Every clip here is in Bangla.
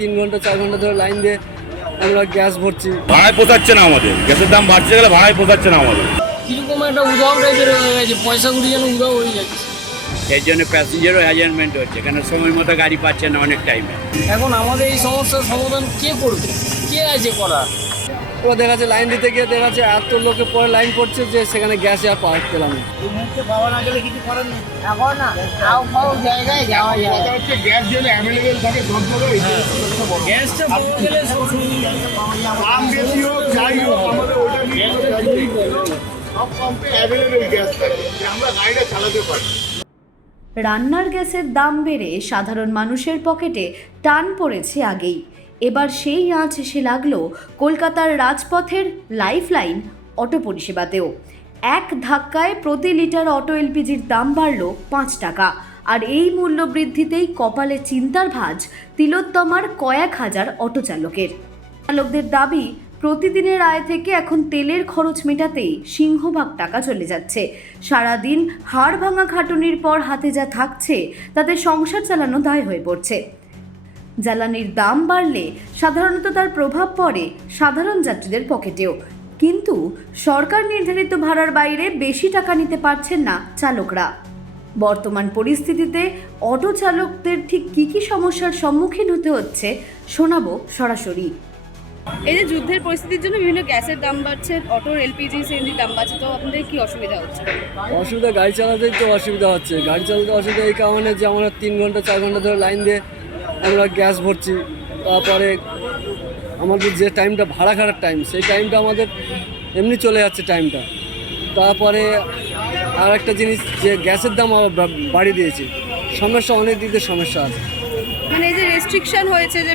3 ঘন্টা 4 ঘন্টা ধরে লাইন দিয়ে আমরা গ্যাস ভরছি। ভাড়ায় পোষাচ্ছে না আমাদের, গ্যাসের দাম বাড়ছে গেলে ভাড়ায় পোষাচ্ছে না আমাদের। কিরকম একটা উধাও টাইপের হয়ে গেছে, পয়সাগুলি যেন উধাও হয়ে যাচ্ছে। এর জন্য প্যাসেঞ্জারও হ্যাজারমেন্ট হচ্ছে, কেন সময় মতো গাড়ি পাচ্ছে না অনেক টাইমে। এখন আমাদের এই সমস্যার সমাধান কে করবে, কে আছে করার? এবার দেখা যাচ্ছে লাইন দিতে গিয়ে দেখা যাচ্ছে এত লোকে পরে লাইন পড়ছে যে সেখানে গ্যাসে আর পাওয়া পেলাম না। এই মুহূর্তে পাওয়া না গেলে কিছু করার নেই। এখন না ফাও জায়গায় যাওয়া যায়। কথা হচ্ছে গ্যাস যদি অ্যাভেলেবেল থাকে সবসময় গ্যাসটা পাওয়া গেলে দাম বেশি হোক যাই হোক আমাদের ওটা নিয়ে কোনো দায়িত্ব নেই। সব পাম্পে অ্যাভেলেবেল গ্যাস থাকে যে আমরা গাড়িটা চালাতে পারি। রান্নার গ্যাসের দাম বেড়ে সাধারণ মানুষের পকেটে টান পড়েছে আগেই। এবার সেই আঁচ এসে লাগলো কলকাতার রাজপথের লাইফলাইন অটো পরিষেবাতেও। এক ধাক্কায় প্রতি লিটার অটো এলপিজির দাম বাড়ল 5 টাকা। আর এই মূল্য বৃদ্ধিতেই কপালে চিন্তার ভাঁজ তিলোত্তমার কয়েক হাজার অটো চালকের। চালকদের দাবি, প্রতিদিনের আয় থেকে এখন তেলের খরচ মেটাতেই সিংহভাগ টাকা চলে যাচ্ছে। সারাদিন হাড় ভাঙা খাটুনির পর হাতে যা থাকছে তাতে সংসার চালানো দায় হয়ে পড়ছে। জ্বালানির দাম বাড়লে সাধারণত তার প্রভাব পড়ে সাধারণ যাত্রীদের পকেটেও, কিন্তু সরকার নির্ধারিত ভাড়ার বাইরে বেশি টাকা নিতে পারছেন না চালকরা। বর্তমান পরিস্থিতিতে অটো চালকদের ঠিক কী কী সমস্যার সম্মুখীন হতে হচ্ছে শোনাবো সরাসরি। এই যে যুদ্ধের পরিস্থিতির জন্য বিভিন্ন গ্যাসের দাম বাড়ছে, অটোর এলপিজি সিএনজির দাম বাড়ছে, তো আপনাদের কি অসুবিধা হচ্ছে? অসুবিধা গাড়ি চালাতেই তো অসুবিধা হচ্ছে। গাড়ি চালাতে অসুবিধা এই কারণে যে আমরা 3 ঘন্টা 4 ঘন্টা ধরে লাইন দিয়ে আমরা গ্যাস ভরছি। তারপরে আমাদের যে টাইমটা ভাড়া খাটার টাইম, সেই টাইমটা আমাদের এমনি চলে যাচ্ছে টাইমটা। তারপরে আর একটা জিনিস যে গ্যাসের দাম বাড়িয়ে দিয়েছে, সমস্যা অনেক দিকে সমস্যা আছে। মানে এই যে রেস্ট্রিকশন হয়েছে যে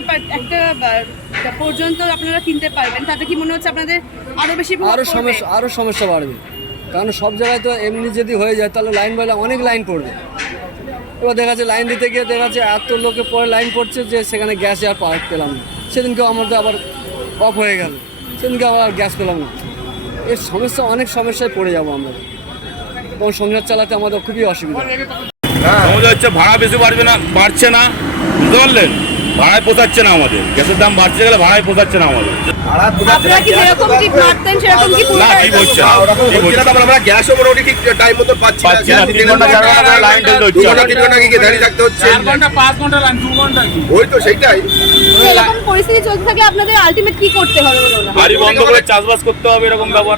একটা পর্যন্ত আপনারা কিনতে পারবেন, তাতে কি মনে হচ্ছে আপনাদের আরও বেশি আরও সমস্যা বাড়বে? কারণ সব জায়গায় তো এমনি যদি হয়ে যায় তাহলে লাইন বাইলে অনেক লাইন পড়বে। এবার দেখা যাচ্ছে লাইন দিতে গিয়ে দেখা যাচ্ছে এত লোকে পরে লাইন পড়ছে যে সেখানে গ্যাসে আর পাওয়া পেলাম না। সেদিনকে আমাদের আবার অফ হয়ে গেল, সেদিনকে আবার গ্যাস পেলাম না। এর সমস্যা, অনেক সমস্যায় পড়ে যাবো আমরা, এবং সংসার চালাতে আমাদের খুবই অসুবিধা। সমস্যা হচ্ছে ভাড়া বেশি বাড়ছে না, বুঝতে পারলেন? ভাড়ায় পোষাচ্ছে না আমাদের, গ্যাসের দাম বাড়ছে গেলে ভাড়ায় পোষাচ্ছে না আমাদের। আপনারা কি যেরকম কি ভাবতেন সেরকম কি না, ঠিক হচ্ছে না, ঠিক হচ্ছে না। আমরা গ্যাসও মোটামুটি ঠিক টাইম মতো পাচ্ছি না। 3 ঘন্টা 4 ঘন্টা লাইন টেল হচ্ছে, 3 ঘন্টা কি দাঁড়িয়ে থাকতে হচ্ছে। 4 ঘন্টা 5 ঘন্টা লাইন, 2 ঘন্টা কি? ওই তো সেইটাই। এরকম পরিস্থিতি চলতে থাকলে আপনাদের আলটিমেট কি করতে হবে বলুন? গাড়ি বন্ধ করে চাষবাস করতে হবে, এরকম ব্যাপার।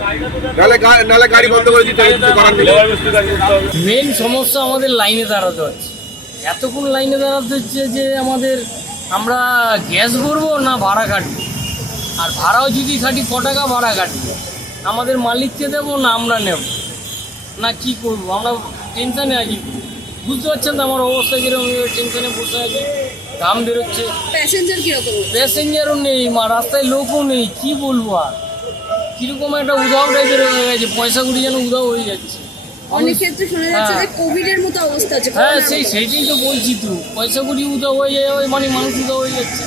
নাহলে গাড়ি বন্ধ করে দিতে হবে, কিছু করার নেই। মেন সমস্যা আমাদের লাইনে দাঁড়াতে হচ্ছে। এতক্ষণ লাইনে দাঁড়াতে হচ্ছে যে আমরা গ্যাস ভরবো না ভাড়া কাটবো, আর ভাড়াও যদি খাটি ক টাকা ভাড়া কাটবো, আমাদের মালিককে দেবো না আমরা নেব, না কি করবো? আমরা টেনশানে আছি। বুঝতে পারছেন তো আমার অবস্থা কিরকম, টেনশানে বসে আছি। দাম বেরোচ্ছে, প্যাসেঞ্জার কিরকম? প্যাসেঞ্জারও নেই, রাস্তায় লোকও নেই, কি বলবো আর? কিরকম একটা উধাও টাইপের হয়ে গেছে, পয়সাগুলি যেন উধাও হয়ে যাচ্ছে। অনেক ক্ষেত্রে শোনা যাচ্ছে যে কোভিডের মতো অবস্থা আছে। হ্যাঁ, সেইটাই তো বলছি তো, পয়সাগুলি উধাও হয়ে যায়, মানে মানুষ উধাও হয়ে যাচ্ছে,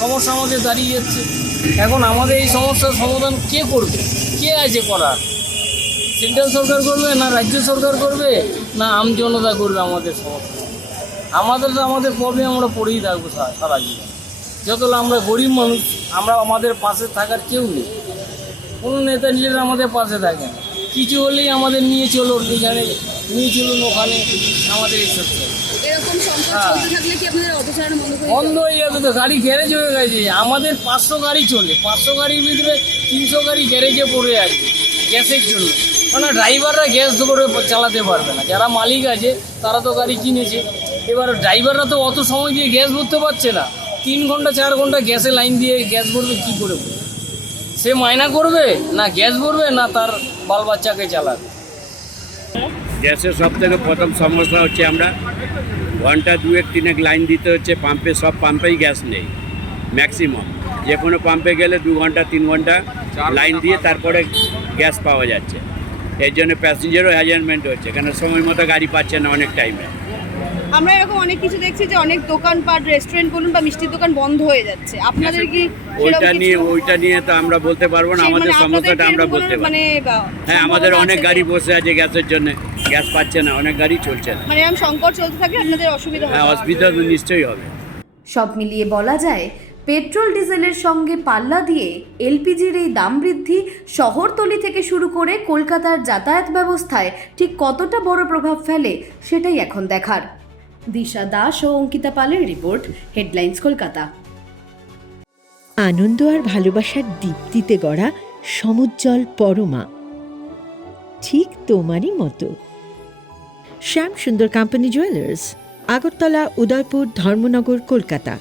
সমস্যা আমাদের দাঁড়িয়ে যাচ্ছে। এখন আমাদের এই সমস্যার সমাধান কে করবে, কে আছে করার? সেন্ট্রাল সরকার করবে, না রাজ্য সরকার করবে, না আম জনতা করবে আমাদের সমস্যা? আমাদের প্রবলেম আমরা পড়েই থাকবো সারা জীবন। যতটা আমরা গরিব মানুষ, আমাদের পাশে থাকার কেউ নেই, কোনো নেতা নিজেরা আমাদের পাশে থাকে না। কিছু হলেই আমাদের নিয়ে চলো এখানে, নিয়ে চলুন ওখানে, আমাদের এইসব এরকম সংকট চলতে থাকলে কি আপনাদের অটো চালানো বন্ধ হয়ে যাবে তো। গাড়ি গ্যারেজ হয়ে গেছে, আমাদের 500 গাড়ি চলে, 500 গাড়ির ভিতরে 300 গাড়ি গ্যারেজে পড়ে আছে গ্যাসের জন্য। মানে ড্রাইভাররা গ্যাস ধরে চালাতে পারবে না, যারা মালিক আছে তারা তো গাড়ি কিনেছে, এবার ড্রাইভাররা তো অত সময় দিয়ে গ্যাস ভরতে পারছে না। 3 ঘন্টা 4 ঘন্টা গ্যাসে লাইন দিয়ে গ্যাস ভরবে, কী করে? সে মাইনা করবে না গ্যাস ভরবে, না তার বাল বাচ্চাকে চালাবে? গ্যাসের সব থেকে প্রথম সমস্যা হচ্ছে আমরা ঘন্টা 2-3 লাইন দিতে হচ্ছে পাম্পে। সব পাম্পেই গ্যাস নেই, ম্যাক্সিমাম। যে কোনো পাম্পে গেলে 2 ঘন্টা 3 ঘন্টা লাইন দিয়ে তারপরে গ্যাস পাওয়া যাচ্ছে। এর জন্য প্যাসেঞ্জারও হ্যাজারমেন্ট হচ্ছে, কেন সময় মতো গাড়ি পাচ্ছে না অনেক টাইমে। আমরা এরকম অনেক কিছু দেখছি যে অনেক দোকানপাট, রেস্টুরেন্ট বলুন বা মিষ্টির দোকান বন্ধ হয়ে যাচ্ছে। আপনাদের কি ওইটা নিয়ে তো আমরা বলতে পারবো না, আমাদের সমস্যাটা আমরা বলতে পারবো। হ্যাঁ, আমাদের অনেক গাড়ি বসে আছে গ্যাসের জন্য, গ্যাস পাচ্ছে না, অনেক গাড়ি চলছে না। মানে এরকম সংকট চলতে থাকলে আপনাদের অসুবিধা হবে? হ্যাঁ, অসুবিধা তো নিশ্চয়ই হবে। সব মিলিয়ে বলা যায় পেট্রোল ডিজেলের সঙ্গে পাল্লা দিয়ে এলপিজির এই দাম বৃদ্ধি শহরতলি থেকে শুরু করে কলকাতার যাতায়াত ব্যবস্থায় ঠিক কতটা বড় প্রভাব ফেলে সেটাই এখন দেখার। দিশা দাস ও অঙ্কিতা পালের রিপোর্ট, হেডলাইন্স কলকাতা। আনন্দ আর ভালোবাসার দীপ্তিতে গড়া সমুজ্জ্বল পরমা, ঠিক তোমারই মতো। শ্যাম সুন্দর কোম্পানি জুয়েলার্স, আগরতলা, উদয়পুর, ধর্মনগর, কলকাতা।